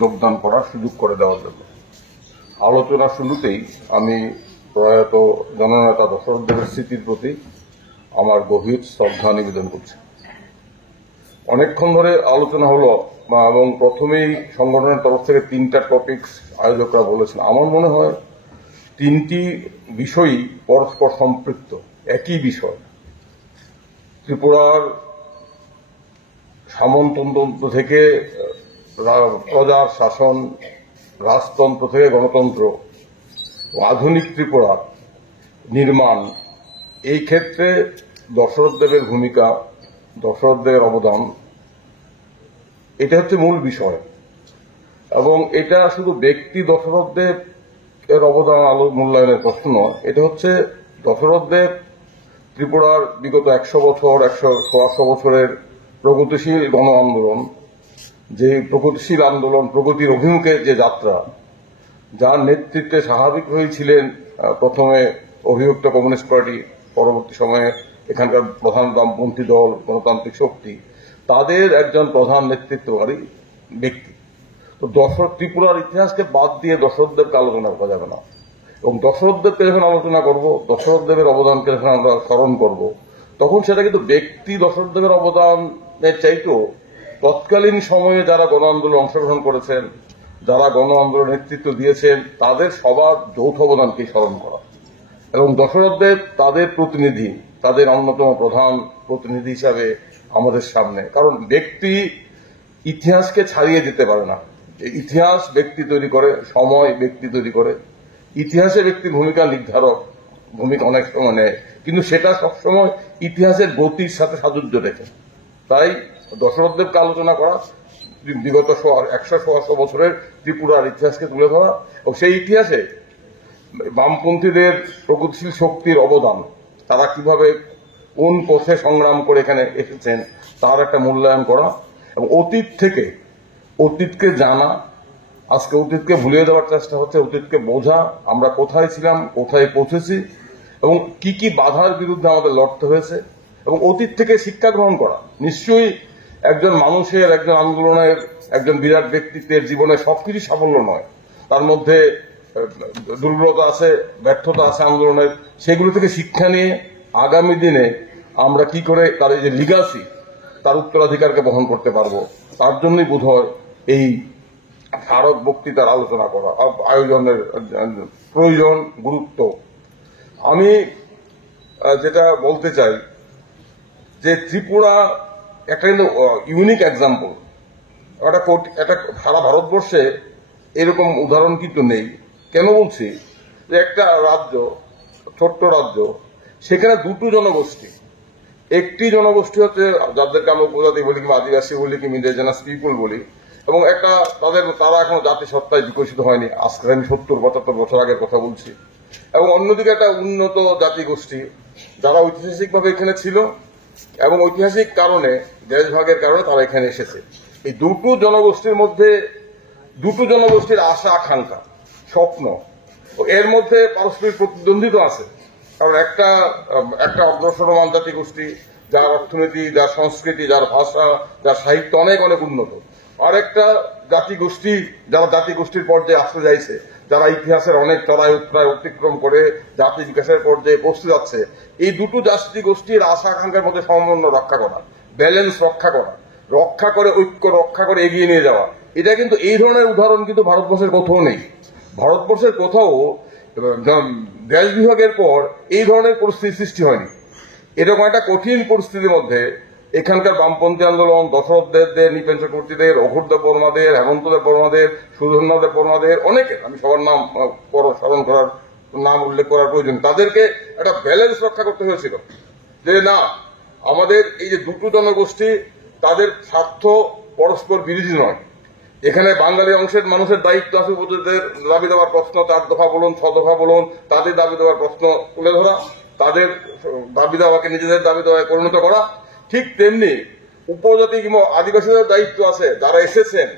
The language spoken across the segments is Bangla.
যোগদান করার সুযোগ করে দেওয়ার জন্য। আলোচনার শুরুতেই আমি প্রয়াত জননেতা দশরথ দেবের স্মৃতির প্রতি আমার গভীর শ্রদ্ধা নিবেদন করছি। অনেকক্ষণ ধরে আলোচনা হলো এবং প্রথমেই সংগঠনের তরফ থেকে 3টা টপিকস আয়োজকরা বলেছেন। আমার মনে হয় 3টি বিষয়ই পরস্পর সম্পৃক্ত, একই বিষয়। ত্রিপুরার সামন্ততন্ত্র থেকে প্রজার শাসন, রাজতন্ত্র থেকে গণতন্ত্র, আধুনিক ত্রিপুরা নির্মাণ, এই ক্ষেত্রে দশরথ দেবের ভূমিকা, দশরথ দেবের অবদান, এটা হচ্ছে মূল বিষয়। এবং এটা শুধু ব্যক্তি দশরথ দেব এর অবদান মূল্যায়নের প্রশ্ন নয়, এটা হচ্ছে দশরথ দেব ত্রিপুরার বিগত 100 বছর 100 বছরের প্রগতিশীল গণ আন্দোলন, যে প্রগতিশীল আন্দোলন, প্রগতির অভিমুখে যে যাত্রা, যার নেতৃত্বে স্বাভাবিকভাবেই ছিলেন প্রথমে অভিযুক্ত কমিউনিস্ট পার্টি, পরবর্তী সময়ে এখানকার প্রধান বামপন্থী দল গণতান্ত্রিক শক্তি, তাদের একজন প্রধান নেতৃত্বকারী ব্যক্তি। তো ত্রিপুরার ইতিহাসকে বাদ দিয়ে দশরথ দেবকে আলোচনা করা যাবে না। এবং দশরথ দেবকে যখন আলোচনা করব, দশরথ দেবের অবদানকে যখন আমরা স্মরণ করব, তখন সেটা কিন্তু ব্যক্তি দশরথ দেবের অবদানের চাইতেও তৎকালীন সময়ে যারা গণ আন্দোলনে অংশগ্রহণ করেছেন, যারা গণ আন্দোলনের নেতৃত্ব দিয়েছেন, তাদের সবার যৌথ অবদানকে স্মরণ করা। এবং দশরথ দেব তাদের প্রতিনিধি, তাদের অন্যতম প্রধান প্রতিনিধি হিসাবে আমাদের সামনে। কারণ ব্যক্তি ইতিহাসকে ছাড়িয়ে যেতে পারে না। ইতিহাস ব্যক্তি তৈরি করে, সময় ব্যক্তি তৈরি করে। ইতিহাসে ব্যক্তির ভূমিকা নির্ধারক, ভূমিকা অনেক সময় নেয়, কিন্তু সেটা সবসময় ইতিহাসের গতির সাথে সাযুজ্য রেখে। তাই দশরথ দেবকে আলোচনা করা, বিগত 100 বছরের ত্রিপুরার ইতিহাসকে তুলে ধরা, এবং সেই ইতিহাসে বামপন্থীদের প্রগতিশীল শক্তির অবদান, তারা কিভাবে কোন পথে সংগ্রাম করে এখানে এসেছেন, তার একটা মূল্যায়ন করা। এবং অতীতকে জানা, আজকে অতীতকে ভুলিয়ে দেওয়ার চেষ্টা হচ্ছে, অতীতকে বোঝা, আমরা কোথায় ছিলাম, কোথায় পৌঁছেছি, এবং কি কি বাধার বিরুদ্ধে আমাদের লড়তে হয়েছে, এবং অতীত থেকে শিক্ষা গ্রহণ করা। নিশ্চয়ই একজন মানুষের, একজন আন্দোলনের, একজন বিরাট ব্যক্তিত্বের জীবনে সবকিছু সাফল্য নয়, তার মধ্যে দুর্বলতা আছে, ব্যর্থতা আছে আন্দোলনের। সেগুলো থেকে শিক্ষা নিয়ে আগামী দিনে আমরা কি করে তার এই যে লিগাসি, তার উত্তরাধিকারকে বহন করতে পারবো, তার জন্যই বোধ হয় এই স্মারক বক্তৃতার আলোচনা করা, আয়োজনের প্রয়োজন, গুরুত্ব। আমি যেটা বলতে চাই যে ত্রিপুরা একটা কিন্তু ইউনিক এক্সাম্পল। একটা সারা ভারতবর্ষে এরকম উদাহরণ কিন্তু নেই। কেন বলছি? যে একটা রাজ্য, ছোট্ট রাজ্য, সেখানে দুটো জনগোষ্ঠী। একটি জনগোষ্ঠী হচ্ছে যাদেরকে আমরা উপজাতি বলি, কিংবা আদিবাসী বলি, কিংবা ইন্ডিজিনাস পিপুল বলি, এবং তারা এখনো জাতিসত্তায় বিকশিত হয়নি। আজকে আমি 70-75 বছর আগের কথা বলছি। এবং অন্যদিকে একটা উন্নত জাতিগোষ্ঠী, যারা ঐতিহাসিকভাবে এখানে ছিল এবং ঐতিহাসিক কারণে, দেশভাগের কারণে তারা এখানে এসেছে। এই দুটো জনগোষ্ঠীর মধ্যে, দুটো জনগোষ্ঠীর আশা আকাঙ্ক্ষা, স্বপ্ন, এর মধ্যে পারস্পরিক প্রতিদ্বন্দ্বিতা আছে। কারণ একটা অগ্রসরমান জাতিগোষ্ঠী, যার অর্থনীতি, যার সংস্কৃতি, যার ভাষা, যার সাহিত্য অনেক অনেক উন্নত। আর একটা জাতিগোষ্ঠী, যারা জাতিগোষ্ঠীর পর্যায়ে আসতে যাইছে, যারা ইতিহাসের অনেক চড়াই উত্তরায় অতিক্রম করে জাতি বিকাশের পর্যায়ে পৌঁছে যাচ্ছে। এই দুটো জাতিগোষ্ঠীর আশা আকাঙ্ক্ষার মধ্যে সমন্বয় রক্ষা করা, ব্যালেন্স রক্ষা করে ঐক্য রক্ষা করে এগিয়ে নিয়ে যাওয়া, এটা কিন্তু এই ধরনের উদাহরণ কিন্তু ভারতবর্ষের কোথাও নেই। ভারতবর্ষের কোথাও দেশ বিভাগের পর এই ধরনের পরিস্থিতি সৃষ্টি হয়নি। এরকম একটা কঠিন পরিস্থিতির মধ্যে এখানকার বামপন্থী আন্দোলন, দশরথ দেবদের, নৃপেন চক্রবর্তীদের, অঘোরদেব বর্মাদের, হেমন্তদেব বর্মাদের, সুধন্যদেব বর্মাদের, অনেকে, আমি সবার নাম স্মরণ করার, নাম উল্লেখ করার প্রয়োজন, তাদেরকে একটা ব্যালেন্স রক্ষা করতে হয়েছিল। যে না, আমাদের এই যে দুটো জনগোষ্ঠী, তাদের স্বার্থ পরস্পর বিরোধী নয়। এখানে বাঙালি অংশের মানুষের দায়িত্ব আছে উপজাতিদের দাবি দেওয়ার প্রশ্ন, 4 দফা বলুন, 6 দফা বলুন, তাদের দাবি দেওয়ার প্রশ্ন তুলে ধরা, তাদের দাবি দেওয়াকে নিজেদের দাবি দেওয়ায় পরিণত করা। ঠিক তেমনি উপজাতি কিংবা আদিবাসীদের দায়িত্ব আছে, যারা এসেছেন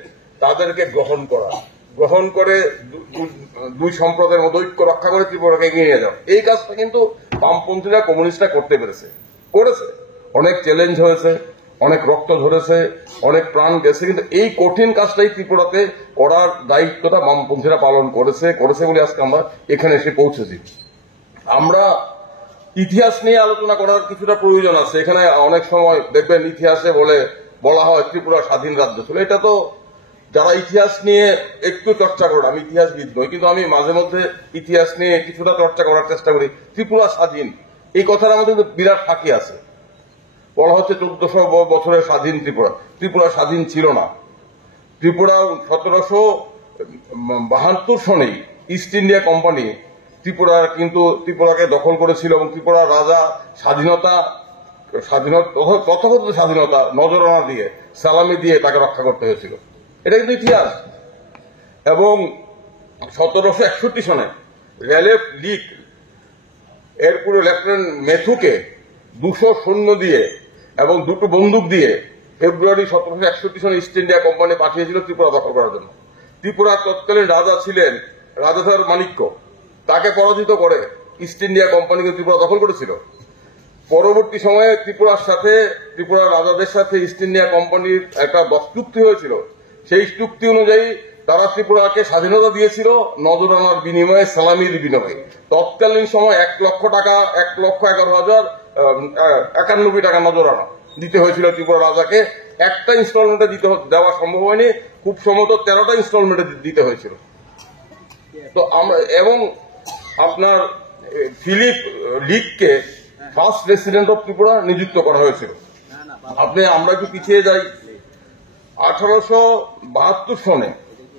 তাদেরকে গ্রহণ করে দুই সম্প্রদায়ের মধ্যে ঐক্য রক্ষা করে ত্রিপুরাকে এগিয়ে নিয়ে যাও। এই কাজটা কিন্তু বামপন্থীরা, কমিউনিস্টরা করতে করেছে। অনেক চ্যালেঞ্জ হয়েছে, অনেক রক্ত ঝরেছে, অনেক প্রাণ গেছে, কিন্তু এই কঠিন কাজটাই ত্রিপুরাতে করার দায়িত্বটা বামপন্থীরা পালন করেছে বলে আজকে আমরা এখানে এসে পৌঁছেছি। আমরা ইতিহাস নিয়ে আলোচনা করার কিছুটা প্রয়োজন আছে। এখানে অনেক সময় দেখবেন ইতিহাসে বলা হয় ত্রিপুরা স্বাধীন রাজ্য ছিল। এটা তো যারা ইতিহাস নিয়ে একটু চর্চা করেন, আমি ইতিহাসবিদ নই, কিন্তু আমি মাঝে মধ্যে ইতিহাস নিয়ে কিছুটা চর্চা করার চেষ্টা করি। ত্রিপুরা স্বাধীন এই কথার আমাদের বিরাট ফাঁকি আছে। বলা হচ্ছে 1400 বছরের স্বাধীন ত্রিপুরা স্বাধীন ছিল না। ত্রিপুরা 1772 সনেই ইস্ট ইন্ডিয়া কোম্পানি ত্রিপুরাকে দখল করেছিল, এবং ত্রিপুরার রাজা তথাকথিত স্বাধীনতা নজরানা দিয়ে, সালামি দিয়ে তাকে রক্ষা করতে হয়েছিল। এটা কিন্তু ইতিহাস। এবং 1761 সনে রেলেফ লিগ এর পুরো লেফটেন্যান্ট মেথুকে 200 সৈন্য দিয়ে এবং 2টো বন্দুক দিয়ে ফেব্রুয়ারি 1761 সনে ইস্ট ইন্ডিয়া কোম্পানি পাঠিয়েছিল ত্রিপুরা দখল করার জন্য। ত্রিপুরার তৎকালীন রাজা ছিলেন রাজাধর মাণিক্য, তাকে পরাজিত করে ইস্ট ইন্ডিয়া কোম্পানিকে ত্রিপুরা দখল করেছিল। পরবর্তী সময়ে ত্রিপুরার রাজাদের সাথে ইস্ট ইন্ডিয়া কোম্পানির একটা চুক্তি হয়েছিল। সেই চুক্তি অনুযায়ী তারা ত্রিপুরাকে স্বাধীনতা দিয়েছিল নজরানার বিনিময়ে, সালামির বিনিময়ে। তৎকালীন সময় 1,11,091 টাকা নজরানা দিতে হয়েছিল ত্রিপুরা রাজাকে। একটা ইনস্টলমেন্টে দেওয়া সম্ভব হয়নি, খুব সম্ভবত 13টা ইনস্টলমেন্টে দিতে হয়েছিল। তো এবং আপনার ফিলিপ লিগকে ফার্স্ট রেসিডেন্ট অফ ত্রিপুরা নিযুক্ত করা হয়েছিল। আমরা একটু পিছিয়ে যাই। 1872 সনে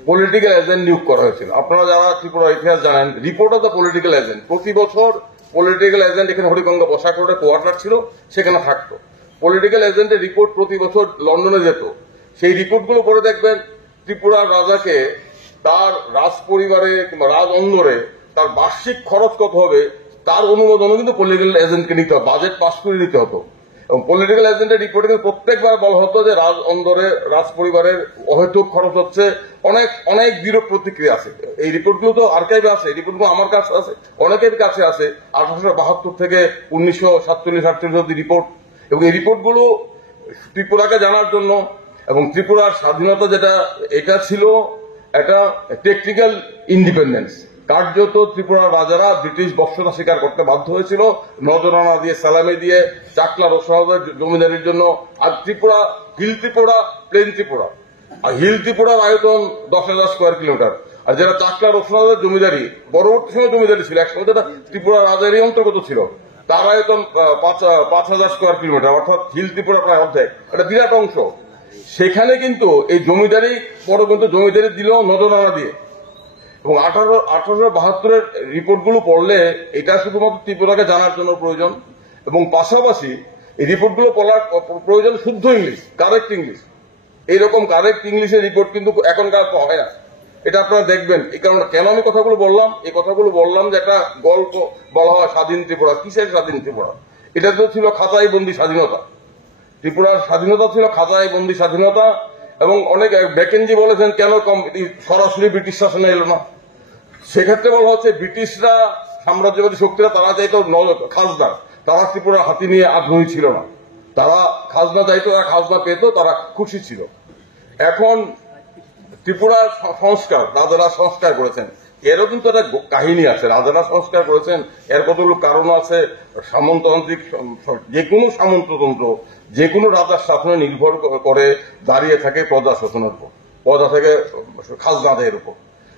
পলিটিক্যাল এজেন্ট নিয়োগ করা হয়েছিল। আপনারা যারা ত্রিপুরা ইতিহাস জানেন, report of the political agent, প্রতি বছর পলিটিক্যাল এজেন্ট এখানে হরিগঙ্গা বসাক রোডে কোয়ার্টার ছিল, সেখানে থাকতো। পলিটিক্যাল এজেন্টের রিপোর্ট প্রতি বছর লন্ডনে যেত। সেই রিপোর্টগুলো পড়ে দেখবেন ত্রিপুরার রাজাকে তার রাজ পরিবারে কিংবা রাজ অন্দরে তার বার্ষিক খরচ কত হবে তার অনুমোদনও কিন্তু পলিটিক্যাল এজেন্টকে নিতে হতো, বাজেট পাস করে নিতে হতো। এবং পলিটিক্যাল এজেন্টের রিপোর্টে কিন্তু প্রত্যেকবার বলা হতো যে রাজ অন্দরে রাজ পরিবারের অহেতুক খরচ হচ্ছে। অনেক বিরূপ প্রতিক্রিয়া আছে। এই রিপোর্টগুলো তো আর্কাইভে আছে, এই রিপোর্টগুলো আমার কাছে আছে, অনেকের কাছে আছে। 1872 থেকে 1947-48 অব্দি রিপোর্ট। এবং এই রিপোর্টগুলো ত্রিপুরাকে জানার জন্য, এবং ত্রিপুরার স্বাধীনতা এটা ছিল একটা টেকনিক্যাল ইন্ডিপেন্ডেন্স। কার্যত ত্রিপুরার রাজারা ব্রিটিশ বর্ষতা স্বীকার করতে বাধ্য হয়েছিল নজরানা দিয়ে, সালামি দিয়ে, চাকলা রসুনের জমিদারির জন্য। আর ত্রিপুরা হিল ত্রিপুরা, প্লেন ত্রিপুরা। আর হিল ত্রিপুরার আয়তন 10,000 স্কোয়ার কিলোমিটার। আর যারা চাকলা রসুনের জমিদারি, পরবর্তী সময় জমিদারি ছিল, একসময় যেটা ত্রিপুরা রাজারই অন্তর্গত ছিল, তার আয়তন 5,000 স্কোয়ার কিলোমিটার, অর্থাৎ হিল ত্রিপুরা প্রায় অর্ধেক, একটা বিরাট অংশ। সেখানে কিন্তু এই জমিদারি জমিদারি দিল নজরানা দিয়ে। এবং 1872-এর রিপোর্টগুলো পড়লে এটা শুধুমাত্র ত্রিপুরাকে জানার জন্য প্রয়োজন, এবং পাশাপাশি এই রিপোর্টগুলো পড়ার প্রয়োজন শুদ্ধ ইংলিশ, কারেক্ট ইংলিশ। এইরকম কারেক্ট ইংলিশের রিপোর্ট কিন্তু এখনকার হয় না। এটা আপনারা দেখবেন। এই কারণে কেন আমি কথাগুলো বললাম, এই কথাগুলো বললাম যে একটা গল্প বলা হয় স্বাধীন ত্রিপুরা। কিসের স্বাধীন ত্রিপুরা? এটা তো ছিল খাঁচাই বন্দি স্বাধীনতা। ত্রিপুরার স্বাধীনতা ছিল খাঁচাই বন্দি স্বাধীনতা। এবং অনেক ম্যাকেনজি বলেছেন কেন সরাসরি ব্রিটিশ শাসনে এলো না। সেক্ষেত্রে বলা হচ্ছে ব্রিটিশরা, সাম্রাজ্যবাদী শক্তিরা, তারা চাইতো খাজনা, তারা ত্রিপুরার হাতি নিয়ে আগ্রহী ছিল না। তারা খাজনা চাইতো, তারা খাজনা পেত, তারা খুশি ছিল। এখন ত্রিপুরার সংস্কার, রাজারা সংস্কার করেছেন, এরও কিন্তু একটা কাহিনী আছে। রাজারা সংস্কার করেছেন, এর কতগুলো কারণ আছে। সামন্ততান্ত্রিক, যে কোনো সামন্ততন্ত্র যে কোনো রাজার শাসনে নির্ভর করে দাঁড়িয়ে থাকে প্রজা শাসনের উপর, প্রজা থেকে খাজনা আদায়ের উপর।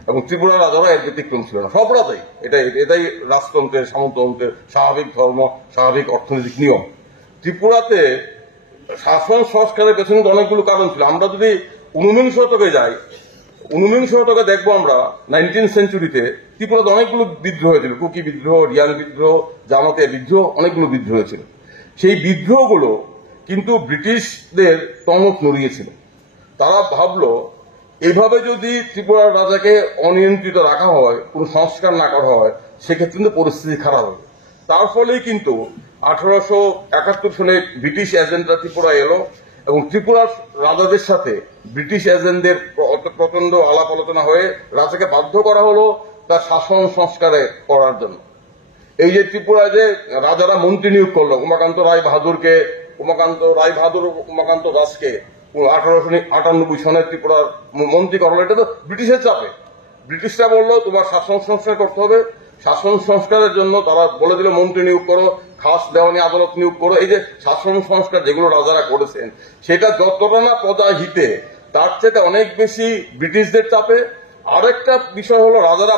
এবং ত্রিপুরার রাজারা এর ব্যতিক্রম ছিল না। সব রাজাই এটাই রাজতন্ত্রের, সামন্ততন্ত্রের স্বাভাবিক ধর্ম, স্বাভাবিক অর্থনৈতিক নিয়ম। ত্রিপুরাতে শাসন সংস্কারের পেছনে অনেকগুলো কারণ ছিল। আমরা যদি 19 শতকে যাই, 19 শতকে দেখবো আমরা 19th সেঞ্চুরিতে ত্রিপুরাতে অনেকগুলো বিদ্রোহ হয়েছিল। কুকি বিদ্রোহ, রিয়াং বিদ্রোহ, জামাতিয়া বিদ্রোহ, অনেকগুলো বিদ্রোহ হয়েছিল। সেই বিদ্রোহগুলো কিন্তু ব্রিটিশদের টনক নড়িয়েছিল। তারা ভাবলো এইভাবে যদি ত্রিপুরার রাজাকে অনিয়ন্ত্রিত রাখা হয়, কোনো সংস্কার না করা হয়, সেক্ষেত্রে কিন্তু পরিস্থিতি খারাপ হবে। তার ফলেই কিন্তু 1871 সালে ব্রিটিশ এজেন্টরা ত্রিপুরা এলো, এবং ত্রিপুরার রাজাদের সাথে ব্রিটিশ এজেন্টদের প্রচন্ড আলাপ আলোচনা হয়ে রাজাকে বাধ্য করা হলো তার শাসন সংস্কারে করার জন্য। এই যে ত্রিপুরায় যে রাজারা মন্ত্রী নিয়োগ করলো, উমাকান্ত রায় বাহাদুরকে উমাকান্ত রায় বাহাদুর উমাকান্ত দাসকে 1898 সনে ত্রিপুরার মন্ত্রী করা হলো। এটা তো ব্রিটিশের চাপে। ব্রিটিশরা বললো তোমার শাসন সংস্কার করতে হবে, শাসন সংস্কারের জন্য তারা বলে দিল মন্ত্রী নিয়োগ করো, খাস দেওয়ানি আদালত নিয়োগ করো। এই যে শাসন সংস্কার যেগুলো রাজারা করেছেন সেটা যতটা না প্রজা হিতে, তার চেয়ে অনেক বেশি ব্রিটিশদের চাপে। আরেকটা বিষয় হলো রাজারা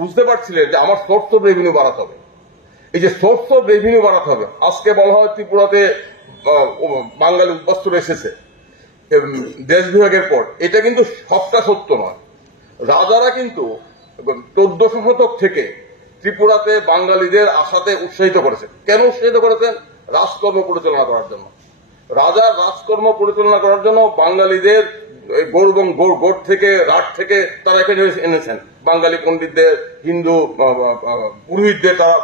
বুঝতে পারছিলেন যে আমার সোর্স অফ রেভিনিউ বাড়াতে হবে। এই যে সোর্স অফ রেভিনিউ বাড়াতে হবে, আজকে বলা হয় ত্রিপুরাতে বাঙালি উদ্বাস্তুরা এসেছে দেশ বিভাগের পর, এটা কিন্তু সবটা সত্য নয়। রাজারা কিন্তু 1400 শতক থেকে ত্রিপুরাতে বাঙালিদের আসাতে উৎসাহিত করেছেন। কেন উৎসাহিত করেছেন? রাজকর্ম পরিচালনা করার জন্য। রাজার রাজকর্ম পরিচালনা করার জন্য বাঙালিদের গোড় থেকে রাট থেকে তারা এখানে এনেছেন, বাঙালি পণ্ডিতদের, হিন্দু পুরোহিতদের তারা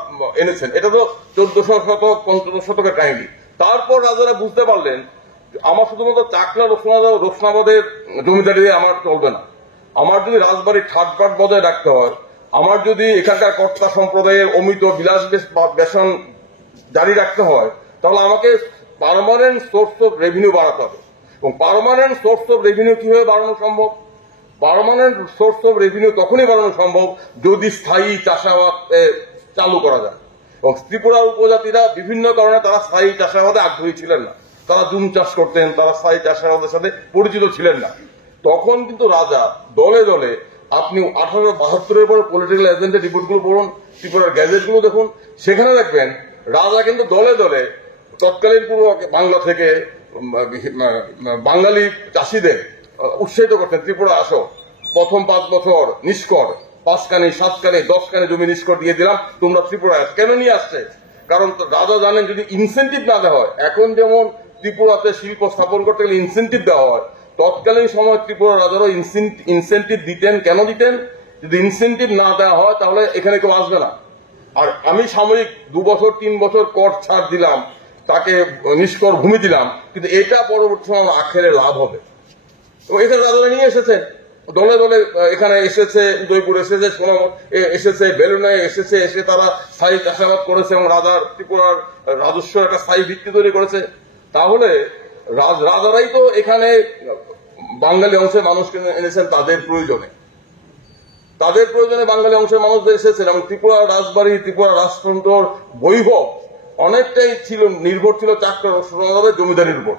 এনেছেন। এটা তো 1400 শতক 1500 শতকের কাহিনী। তারপর রাজারা বুঝতে পারলেন আমার শুধুমাত্র চাকলা রোশনাবাদের জমিদারি আমার চলবে না, আমার যদি রাজবাড়ির ঠাটবাট বজায় রাখতে হয়, আমার যদি এখানকার কর্তা সম্প্রদায়ের অমিত বিলাস বেসন জারি রাখতে হয়, তাহলে আমাকে পার্মানেন্ট সোর্স অফ রেভিনিউ বাড়াতে হবে। এবং পার্মানেন্ট সোর্স অফ রেভিনিউ কিভাবে বাড়ানো সম্ভব? পার্মানেন্ট সোর্স অফ রেভিনিউ তখনই বাড়ানো সম্ভব যদি স্থায়ী চাষাবাদ চালু করা যায়। এবং ত্রিপুরার উপজাতিরা বিভিন্ন কারণে তারা স্থায়ী চাষাবাদে আগ্রহী ছিলেন না, তারা জুম চাষ করতেন, তারা স্থায়ী চাষাবাদের সাথে পরিচিত ছিলেন না। তখন কিন্তু রাজা দলে দলে, আপনি 1872 পরে পলিটিক্যাল এজেন্ডের রিপোর্টগুলো পড়ুন, ত্রিপুরার গ্যাজেটগুলো দেখুন, সেখানে দেখবেন রাজা কিন্তু দলে দলে তৎকালীন পূর্ব বাংলা থেকে বাঙালি চাষিদের উৎসাহিত করতেন, ত্রিপুরা আসো, প্রথম 5 বছর নিষ্কর 5 কানি 7 কানি 10 কানি জমি নিষ্কর দিয়ে দিলাম, তোমরা ত্রিপুরায় আস। কেন নিয়ে আসছে? কারণ রাজা জানেন যদি ইনসেন্টিভ না দেওয়া হয়, এখন যেমন ত্রিপুরাতে শিল্প স্থাপন করতে গেলে ইনসেন্টিভ দেওয়া হয়, তৎকালীন সময় ত্রিপুরা রাজারও ইনসেন্টিভ দিতেন। কেন দিতেন? যদি ইনসেন্টিভ না দেওয়া হয় তাহলে এখানে কেউ আসবে না। আর আমি সাময়িক 2 বছর 3 বছর কর ছাড় দিলাম, তাকে নিষ্কর ভূমি দিলাম, কিন্তু এটা পরবর্তী সময় আখেরে লাভ হবে। এবং এখানে রাজারা নিয়ে এসেছেন দলে দলে, এখানে এসেছে উদয়পুর, এসেছে সোনামুখ, এসেছে বেলুনায় এসেছে, এসে তারা স্থায়ী চাষাবাদ করেছে এবং রাজার ত্রিপুরার রাজস্ব একটা স্থায়ী ভিত্তি তৈরি করেছে। তাহলে রাজারাই তো এখানে বাঙালি অংশের মানুষকে এনেছেন তাদের প্রয়োজনে, বাঙালি অংশের মানুষদের এসেছেন। এবং ত্রিপুরা রাজবাড়ি, ত্রিপুরা রাজতন্ত্র বৈভব অনেকটাই নির্ভর ছিল চাকরা রোশনাবাদের জমিদারির উপর।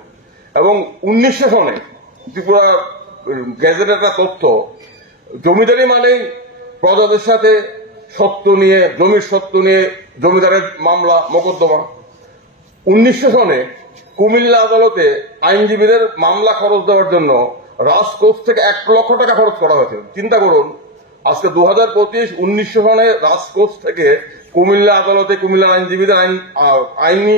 এবং 1900 সনে ত্রিপুরা গ্যাজেটের একটা তথ্য, জমিদারি মানেই প্রজাদের সাথে সত্ত্ব নিয়ে, জমির সত্ত্ব নিয়ে জমিদারের মামলা মোকদ্দমা। 1900 সনে কুমিল্লা আদালতে আইনজীবীদের মামলা খরচ দেওয়ার জন্য রাজকোষ থেকে 1 লক্ষ টাকা খরচ করা হয়েছিল। চিন্তা করুন, আজকে 2025, 1900 সনে রাজকোষ থেকে কুমিল্লা আদালতে কুমিল্লা আইনজীবীদের আইনি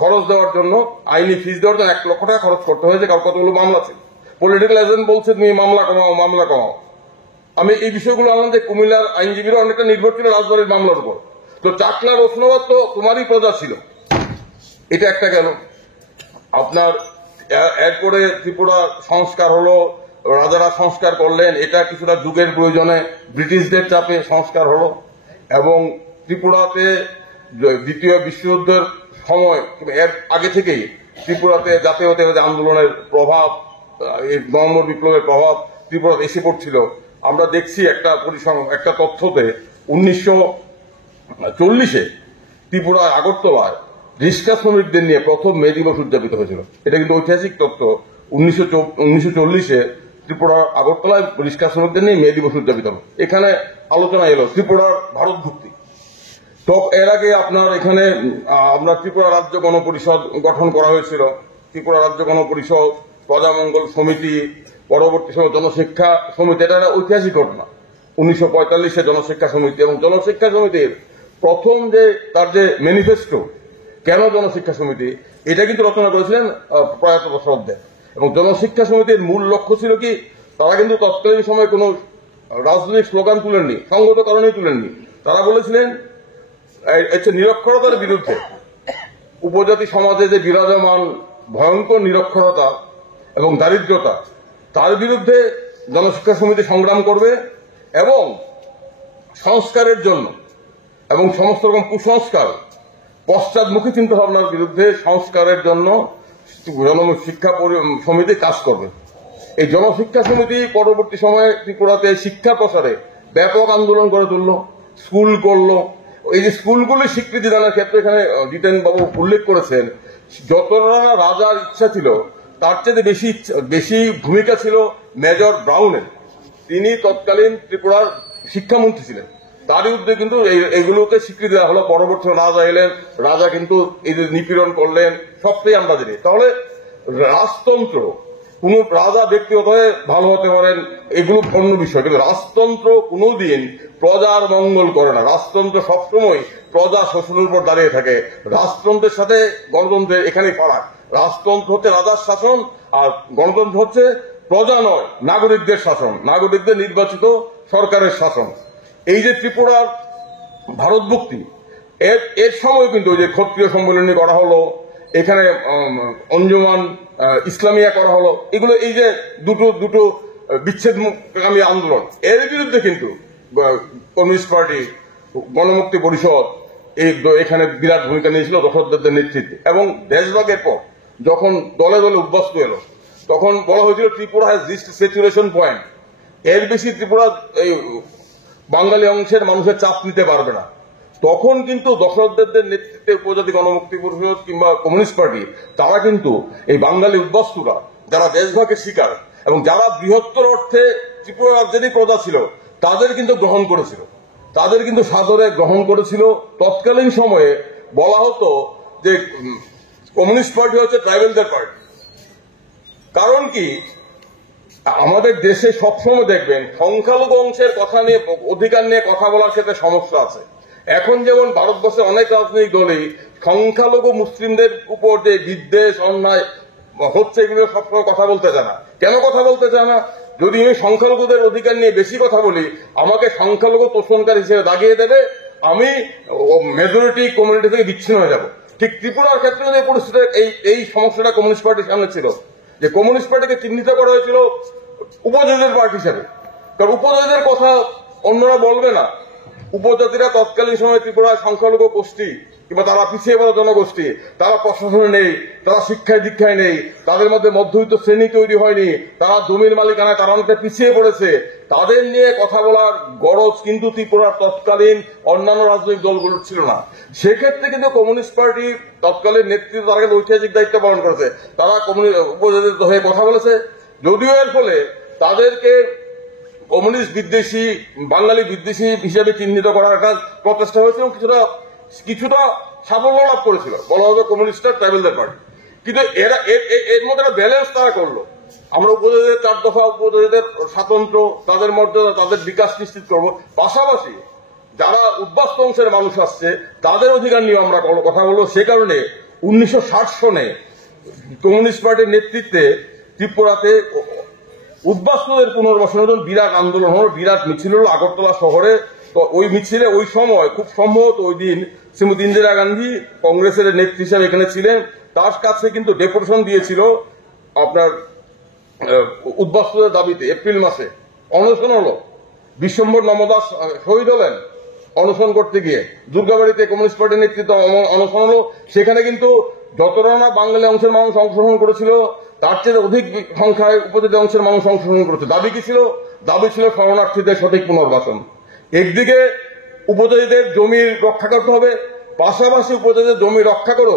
খরচ দেওয়ার জন্য, আইনি ফিস দেওয়ার জন্য 1 লক্ষ টাকা খরচ করতে হয়েছে। কারণ কতগুলো মামলা ছিল। পলিটিক্যাল এজেন্ট বলছে তুমি মামলা কমাও। আমি এই বিষয়গুলো আনলাম যে কুমিল্লার আইনজীবীরা অনেকটা নির্ভর ছিল রাজবাড়ির মামলার উপর। তো চাকলা রোশনাবাদ তো তোমারই প্রজা ছিল, এটা একটা গেল। আপনার এরপরে ত্রিপুরা সংস্কার হলো, রাজারা সংস্কার করলেন, এটা কিছুটা যুগের প্রয়োজনে ব্রিটিশদের চাপে সংস্কার হলো। এবং ত্রিপুরাতে দ্বিতীয় বিশ্বযুদ্ধের সময়, এর আগে থেকেই ত্রিপুরাতে জাতীয়তাবাদী আন্দোলনের প্রভাব, এই নভেম্বর বিপ্লবের প্রভাব ত্রিপুরাতে এসে পড়ছিল। আমরা দেখছি একটা তথ্যতে 1940-এ ত্রিপুরা আগরতলায় রিক্সা শ্রমিকদের নিয়ে প্রথম মে দিবস উদযাপিত হয়েছিল। এটা কিন্তু ঐতিহাসিক তথ্য। 1940-এ ত্রিপুরা আগরতলায় রিক্সা শ্রমিকদের নিয়ে মে দিবস উদযাপিত হলো। এখানে আলোচনা এলো ত্রিপুরার ভারত ভুক্তি। তো এর আগে আপনার এখানে আপনার ত্রিপুরা রাজ্য গণপরিষদ গঠন করা হয়েছিল। ত্রিপুরা রাজ্য গণপরিষদ, প্রজামঙ্গল সমিতি, পরবর্তী সময় জনশিক্ষা সমিতি। এটা একটা ঐতিহাসিক ঘটনা। 1945-এ জনশিক্ষা সমিতি, এবং জনশিক্ষা সমিতির প্রথম তার যে ম্যানিফেস্টো, কেন জনশিক্ষা সমিতি, এটা কিন্তু রচনা করেছিলেন প্রয়াত বসরাদ্দে। এবং জনশিক্ষা সমিতির মূল লক্ষ্য ছিল কি, তারা কিন্তু তৎকালীন সময় কোনো রাজনৈতিক স্লোগান তুলেননি, সঙ্গত কারণেই তুলেননি। তারা বলেছিলেন নিরক্ষরতার বিরুদ্ধে, উপজাতি সমাজে যে বিরাজমান ভয়ঙ্কর নিরক্ষরতা এবং দারিদ্রতা, তার বিরুদ্ধে জনশিক্ষা সমিতি সংগ্রাম করবে এবং সংস্কারের জন্য এবং সমস্ত রকম কুসংস্কার পশ্চাৎমুখী চিন্তা ভাবনার বিরুদ্ধে সংস্কারের জন্য জনশিক্ষা সমিতি কাজ করবে। এই জনশিক্ষা সমিতি পরবর্তী সময়ে ত্রিপুরাতে শিক্ষা প্রসারে ব্যাপক আন্দোলন করে তুললো, স্কুল করলো। এই যে স্কুলগুলি স্বীকৃতি দানের ক্ষেত্রে এখানে জিতেন বাবু উল্লেখ করেছেন, যতটা রাজার ইচ্ছা ছিল তার চেয়ে বেশি ভূমিকা ছিল মেজর ব্রাউনের। তিনি তৎকালীন ত্রিপুরার শিক্ষামন্ত্রী ছিলেন, তার বিরুদ্ধে কিন্তু এইগুলোকে স্বীকৃতি দেওয়া হলো। পরবর্তী রাজা এলেন, রাজা কিন্তু এই যে নিপীড়ন করলেন, সবটাই আমরা জানি। তাহলে রাজতন্ত্র, কোন রাজা ব্যক্তিগত হয়ে ভালো হতে পারেন, এগুলো অন্য বিষয়, কিন্তু রাজতন্ত্র কোনোদিন প্রজার মঙ্গল করে না। রাজতন্ত্র সবসময় প্রজা শোষণের উপর দাঁড়িয়ে থাকে। রাজতন্ত্রের সাথে গণতন্ত্রের এখানেই ফারাক। রাজতন্ত্র হচ্ছে রাজার শাসন, আর গণতন্ত্র হচ্ছে প্রজা নয়, নাগরিকদের শাসন, নাগরিকদের নির্বাচিত সরকারের শাসন। এই যে ত্রিপুরার ভারতভুক্তি, এর সময় কিন্তু ওই যে ক্ষত্রিয় সম্মেলনী করা হলো, এখানে অঞ্জুমান ইসলামিয়া করা হলো, এগুলো এই যে দুটো বিচ্ছেদকামী আন্দোলন, এর বিরুদ্ধে কিন্তু কমিউনিস্ট পার্টি, গণমুক্তি পরিষদ এখানে বিরাট ভূমিকা নিয়েছিল দশরথদেবের নেতৃত্বে। এবং দেশভাগের পর যখন দলে দলে উদ্বাস্তু এলো, তখন বলা হয়েছিল Tripura has reached saturation point, এর বেশি ত্রিপুরা এই বাঙালি অংশের মানুষের চাপ নিতে পারবে না। তখন কিন্তু দশরথদেবের নেতৃত্বে উপজাতি গণমুক্তি পরিষদ কিংবা কমিউনিস্ট পার্টি, তারা কিন্তু এই বাঙালি উদ্বাস্তুরা, যারা দেশভাগের শিকার এবং যারা বৃহত্তর অর্থে ত্রিপুরা রাজ্যেরই প্রজা ছিল, তাদের কিন্তু গ্রহণ করেছিল, তাদের কিন্তু সাদরে গ্রহণ করেছিল। তৎকালীন সময়ে বলা হতো যে কমিউনিস্ট পার্টি হচ্ছে ট্রাইবেলদের পার্টি। কারণ কি, আমাদের দেশে সবসময় দেখবেন সংখ্যালঘু অংশের কথা নিয়ে, অধিকার নিয়ে কথা বলার ক্ষেত্রে সমস্যা আছে। এখন যেমন ভারতবর্ষে অনেক রাজনৈতিক দলই সংখ্যালঘু মুসলিমদের উপর যে বিদ্বেষ অন্যায় হচ্ছে, এগুলো সবসময় কথা বলতে চায় না। কেন কথা বলতে চায় না? যদি আমি সংখ্যালঘুদের অধিকার নিয়ে বেশি কথা বলি, আমাকে সংখ্যালঘু তোষণকারী হিসেবে দাগিয়ে দেবে, আমি মেজরিটি কমিউনিটি থেকে বিচ্ছিন্ন হয়ে যাব। ঠিক ত্রিপুরার ক্ষেত্রে এই পরিস্থিতি, এই সমস্যাটা কমিউনিস্ট পার্টির সামনে ছিল, যে কমিউনিস্ট পার্টিকে চিহ্নিত করা হয়েছিল উপজাতিদের পার্টি হিসেবে। কারণ উপজাতিদের কথা অন্যরা বলবে না। উপজাতিরা তৎকালীন সময় ত্রিপুরার সংখ্যালঘু গোষ্ঠী কিংবা তারা পিছিয়ে পড়া জনগোষ্ঠী, তারা প্রশাসনে নেই, তারা শিক্ষায় দীক্ষায় নেই, তাদের মধ্যে মধ্যবিত্ত শ্রেণী তৈরি হয়নি, তারা জমির মালিকানায় তারা অনেকটা পিছিয়ে পড়েছে। তাদের নিয়ে কথা বলার গরজ কিন্তু ত্রিপুরার তৎকালীন অন্যান্য রাজনৈতিক দলগুলোর ছিল না। সেক্ষেত্রে কিন্তু কমিউনিস্ট পার্টি তৎকালীন নেতৃত্ব তারা কিন্তু ঐতিহাসিক দায়িত্ব পালন করেছে। তারা উপজাতিদের হয়ে কথা বলেছে, যদিও এর ফলে তাদেরকে কমিউনিস্ট বিদ্বেষী, বাঙালি বিদ্বেষী হিসেবে চিহ্নিত করার একটা প্রচেষ্টা হয়েছে এবং কিছুটা সাফল্য লাভ করেছিল। বলা হবে কমিউনিস্টরা ট্রাইবেলদের পার্টি। কিন্তু এরা এর মধ্যে একটা ব্যালেন্স তারা করলো। আমরা উপজাতিদের 4 দফা, উপজাতিদের স্বাতন্ত্র্য, তাদের মর্যাদা, তাদের বিকাশ নিশ্চিত করব। পাশাপাশি যারা উদ্বাস্ত অংশের মানুষ আসছে, তাদের অধিকার নিয়ে আমরা কথা বলবো। সে কারণে 1960 সনে কমিউনিস্ট পার্টির নেতৃত্বে ত্রিপুরাতে উদ্বাস্তুদের পুনর্বাসনের জন্য বিরাট আন্দোলন হলো, বিরাট মিছিল হলো আগরতলা শহরে। তো ওই মিছিলে ওই সময় খুব সম্ভবত ওই দিন শ্রীমতী ইন্দিরা গান্ধী কংগ্রেসের নেত্রী হিসাবে এখানে ছিলেন। তার কাছে কিন্তু ডেপুটেশন দিয়েছিল আপনার উদ্বাস্তুদের দাবিতে। এপ্রিল মাসে অনশন হলো, বিশ্বম্বর নমদাস শহীদ হলেন অনশন করতে গিয়ে। দুর্গাবাড়িতে কমিউনিস্ট পার্টির নেতৃত্ব অনশন হলো। সেখানে কিন্তু যতটা না বাঙালি অংশের মানুষ অংশগ্রহণ করেছিল, তার চেয়ে অধিক সংখ্যায় উপজাতি অংশের মানুষ অংশগ্রহণ করেছে। দাবি কি ছিল? দাবি ছিল শরণার্থীদের সঠিক পুনর্বাসন। একদিকে উপজাতিদের জমি রক্ষা করতে হবে, পাশাপাশি উপজাতিদের জমি রক্ষা করো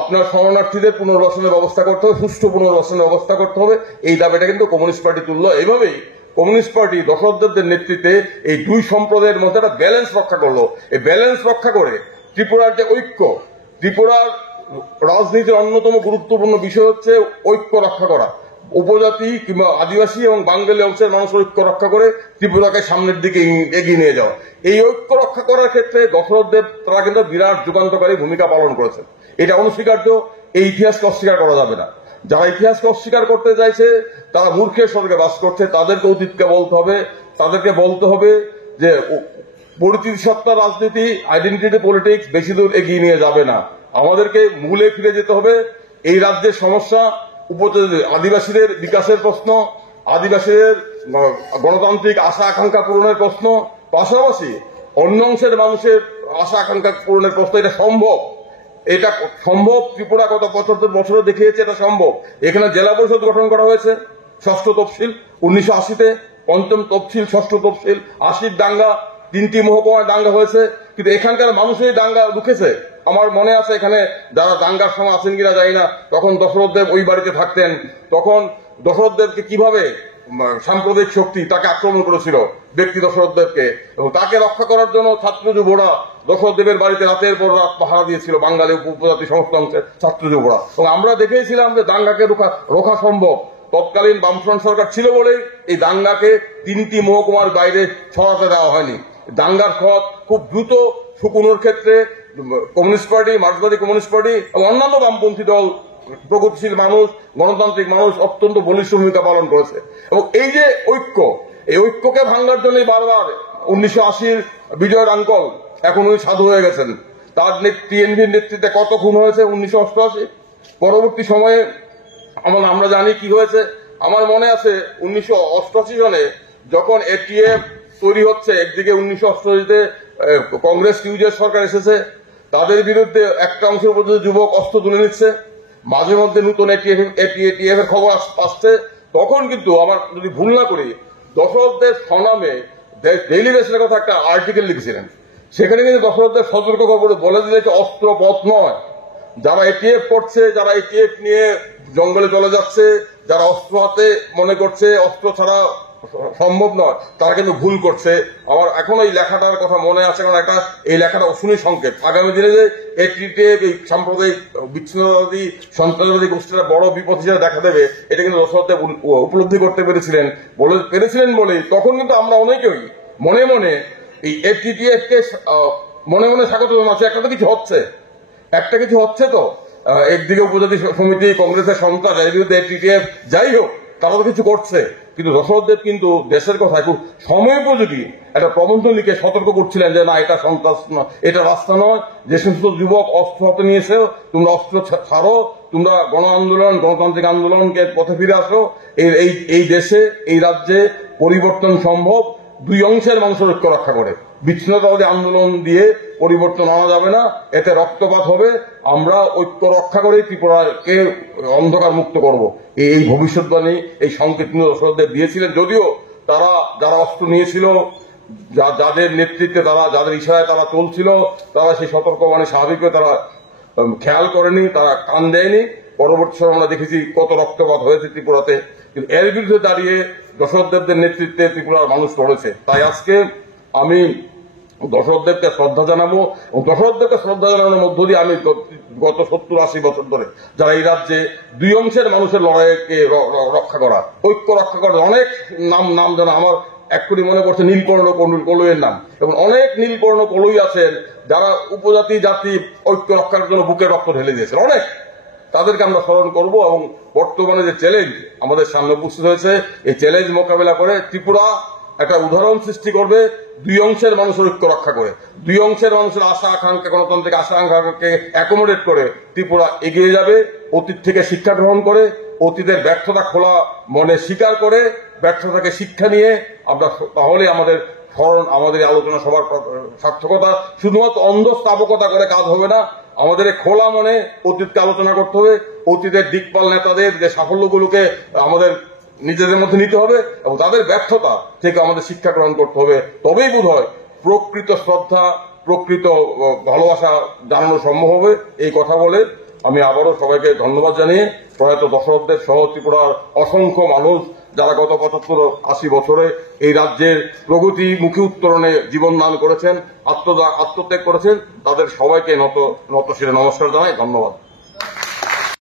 আপনার শরণার্থীদের পুনর্বাসনের ব্যবস্থা করতে হবে, সুষ্ঠু পুনর্বাসনের ব্যবস্থা করতে হবে। এই দাবিটা কিন্তু কমিউনিস্ট পার্টি তুললো। এইভাবেই কমিউনিস্ট পার্টি দশরথদেবদের নেতৃত্বে এই দুই সম্প্রদায়ের মধ্যে একটা ব্যালেন্স রক্ষা করলো। এই ব্যালেন্স রক্ষা করে ত্রিপুরার যে ঐক্য, ত্রিপুরার রাজনীতির অন্যতম গুরুত্বপূর্ণ বিষয় হচ্ছে ঐক্য রক্ষা করা। উপজাতি কিংবা আদিবাসী এবং বাঙালি অংশের মানুষের ঐক্য রক্ষা করে ত্রিপুরাকে সামনের দিকে এগিয়ে নিয়ে যাওয়া। এই ঐক্য রক্ষা করার ক্ষেত্রে দশরথদেব তারা কিন্তু বিরাট যুগান্তকারী ভূমিকা পালন করেছেন। এটা অনস্বীকার্য, এই ইতিহাসকে অস্বীকার করা যাবে না। যারা ইতিহাসকে অস্বীকার করতে চাইছে তারা মূর্খের স্বর্গে বাস করছে। তাদেরকে অতীতকে বলতে হবে, তাদেরকে বলতে হবে যে পরিচিতি সত্তা রাজনীতি, আইডেন্টিটি পলিটিক্স বেশি দূর এগিয়ে নিয়ে যাবে না। আমাদেরকে মূলে ফিরে যেতে হবে। এই রাজ্যের সমস্যা আদিবাসীদের বিকাশের প্রশ্ন, আদিবাসীদের গণতান্ত্রিক আশা আকাঙ্ক্ষা পূরণের প্রশ্ন, পাশাপাশি অন্য অংশের মানুষের আশা আকাঙ্ক্ষা পূরণের প্রশ্ন। এটা সম্ভব, এটা সম্ভব। ত্রিপুরা গত 75 বছরে দেখিয়েছে এটা সম্ভব। এখানে জেলা পরিষদ গঠন করা হয়েছে, ষষ্ঠ তফসিল 1980-তে, পঞ্চম তফসিল, ষষ্ঠ তফসিল, 80 দাঙ্গা, 3টি মহকুমায় দাঙ্গা হয়েছে, কিন্তু এখানকার মানুষই দাঙ্গা রুখেছে। আমার মনে আছে এখানে যারা দাঙ্গার সময় আছেন কিনা জানি না, তখন দশরথ দেব ওই বাড়িতে থাকতেন। তখন দশরথ দেবকে কিভাবে সাম্প্রদায়িক শক্তি তাকে আক্রমণ করেছিল, ব্যক্তি দশরথ দেবকে, এবং তাকে রক্ষা করার জন্য ছাত্র যুবরা দশরথ দেবের বাড়িতে রাতের পর রাত পাহারা দিয়েছিল, বাঙালি উপজাতি সমস্ত অংশের ছাত্র যুবরা। এবং আমরা দেখেছিলাম যে দাঙ্গাকে রোখা সম্ভব। তৎকালীন বামফ্রন্ট সরকার ছিল বলেই এই দাঙ্গাকে 3টি মহকুমার বাইরে ছড়াতে দেওয়া হয়নি। দাঙ্গার খত খুব দ্রুত শুকুনোর ক্ষেত্রে কমিউনিস্ট পার্টি, মার্ক্সবাদী কমিউনিস্ট পার্টি এবং অন্যান্য বামপন্থী দল, প্রগতিশীল মানুষ, গণতান্ত্রিক মানুষ অত্যন্ত বলিষ্ঠ ভূমিকা পালন করেছে। এবং এই যে ঐক্য, এই ঐক্যকে ভাঙার জন্যই বারবার 1980-র বিজয়ের আঙ্কল, এখন উনি সাধু হয়ে গেছেন, তার টিএনভির নেতৃত্বে কত খুন হয়েছে 1988। পরবর্তী সময়ে আমরা জানি কি হয়েছে। আমার মনে আছে 1988 সনে যখন এটিএফ তৈরি হচ্ছে, একদিকে 1988-তে কংগ্রেস কিউজের সরকার এসেছে, তাদের বিরুদ্ধে একটা অংশের পর্যন্ত যুবক অস্ত্র তুলে নিচ্ছে, মাঝে মধ্যে নতুন এটিএফ এর খবর আসছে। তখন কিন্তু আমার যদি ভুল না করি, দশরথদের স্বনামে ডেইলি বেসের কথা একটা আর্টিকেল লিখেছিলেন। সেখানে কিন্তু দশরথদের সতর্ক করে বলে দিয়েছে অস্ত্র পথ নয়। যারা এটিএফ করছে, যারা এটিএফ নিয়ে জঙ্গলে চলে যাচ্ছে, যারা অস্ত্র হাতে মনে করছে অস্ত্র ছাড়া সম্ভব নয়, তারা কিন্তু ভুল করছে। আমার এখনো এই লেখাটার কথা মনে আছে, কারণ একটা এই লেখাটা অশুনি সংকেত। আগামী দিনে যে এটিএফ এই সাম্প্রদায়িক বিচ্ছিন্নতাবাদী সন্ত্রাসবাদী গোষ্ঠীরা বড় বিপদ হিসেবে দেখা দেবে, এটা কিন্তু দশরথ উপলব্ধি করতে পেরেছিলেন বলেই তখন কিন্তু আমরা অনেকেই মনে মনে এই এটিএফ কে মনে মনে স্বাগত জানাচ্ছি। একটা কিছু হচ্ছে তো, একদিকে উপজাতি সমিতি, কংগ্রেসের সন্ত্রাস, এর বিরুদ্ধে এটিএফ যাই হোক, তারা তো কিছু করছে। কিন্তু দশরথ দেব কিন্তু দেশের কথায় খুব সময়োপযোগী একটা প্রবন্ধ লিখে সতর্ক করছিলেন যে না, এটা সন্ত্রাস নয়, এটা রাস্তা নয়। যে সমস্ত যুবক অস্ত্র হাতে নিয়েছে, তোমরা অস্ত্র ছাড়ো, তোমরা গণ আন্দোলন, গণতান্ত্রিক আন্দোলনকে পথে ফিরে আসো। এই দেশে, এই রাজ্যে পরিবর্তন সম্ভব দুই অংশের মানুষের ঐক্য রক্ষা করে। বিচ্ছিন্নতাবাদী আন্দোলন দিয়ে পরিবর্তন আনা যাবে না, এতে রক্তপাত হবে। আমরা ঐক্য রক্ষা করে ত্রিপুরাকে অন্ধকার মুক্ত করব, এই ভবিষ্যৎবাণী, এই সংকেত দশরথ দেব দিয়েছিলেন। যদিও তারা যারা অস্ত্র নিয়েছিল, যাদের নেতৃত্বে তারা, যাদের ইশারায় তারা চলছিল, তারা সেই সতর্কবাণী স্বাভাবিকভাবে তারা খেয়াল করেনি, তারা কান দেয়নি। পরবর্তী সময় আমরা দেখেছি কত রক্তপাত হয়েছে ত্রিপুরাতে। কিন্তু এর বিরুদ্ধে দাঁড়িয়ে দশরথ দেবদের নেতৃত্বে ত্রিপুরার মানুষ লড়েছে। তাই আজকে আমি দশরথ দেবকে শ্রদ্ধা জানাবো, এবং দশরথ দেবকে শ্রদ্ধা জানানোর মধ্য দিয়ে আমি গত 70-80 বছর ধরে যারা এই রাজ্যে দুই অংশের মানুষের লড়াইকে রক্ষা করা, ঐক্য রক্ষা করার অনেক নাম জানা আমার এক্ষুনি মনে পড়ছে নীলকর্ণ কলুইয়ের নাম, এবং অনেক নীলকর্ণ কলুই আছেন যারা উপজাতি জাতি ঐক্য রক্ষার জন্য বুকে রক্ত ঢেলে দিয়েছেন অনেক। তাদেরকে আমরা স্মরণ করব, এবং বর্তমানে যে চ্যালেঞ্জ আমাদের সামনে উপস্থিত হয়েছে, এই চ্যালেঞ্জ মোকাবেলা করে ত্রিপুরা একটা উদাহরণ সৃষ্টি করবে, দুই অংশের মানুষের ঐক্য রক্ষা করে, দুই অংশের মানুষের আশা আকাঙ্ক্ষা, গণতান্ত্রিক আশা আকাঙ্ক্ষাকে অ্যাকোমোডেট করে ত্রিপুরা এগিয়ে যাবে। অতীত থেকে শিক্ষা গ্রহণ করে, অতীতের ব্যর্থতা খোলা মনে স্বীকার করে, ব্যর্থতাকে শিক্ষা নিয়ে আমরা, তাহলে আমাদের আমাদের আলোচনা সবার সার্থকতা। শুধুমাত্র অন্ধস্থাবকতা করে কাজ হবে না, আমাদের খোলা মনে অতীতকে আলোচনা করতে হবে, অতীতের দিকপাল নেতাদের যে সাফল্যগুলোকে আমাদের নিজেদের মধ্যে নিতে হবে, এবং তাদের ব্যর্থতা থেকে আমাদের শিক্ষা গ্রহণ করতে হবে। তবেই বোধ হয় প্রকৃত শ্রদ্ধা, প্রকৃত ভালোবাসা জানানো সম্ভব হবে। এই কথা বলে আমি আবারও সবাইকে ধন্যবাদ জানিয়ে, প্রয়াত দশরথ দেব সহ ত্রিপুরার অসংখ্য মানুষ যারা গত 75-80 বছরে এই রাজ্যের প্রগতিমুখী উত্তরণে জীবন দান করেছেন, আত্মত্যাগ করেছেন, তাদের সবাইকে নত শিরে নমস্কার জানাই। ধন্যবাদ।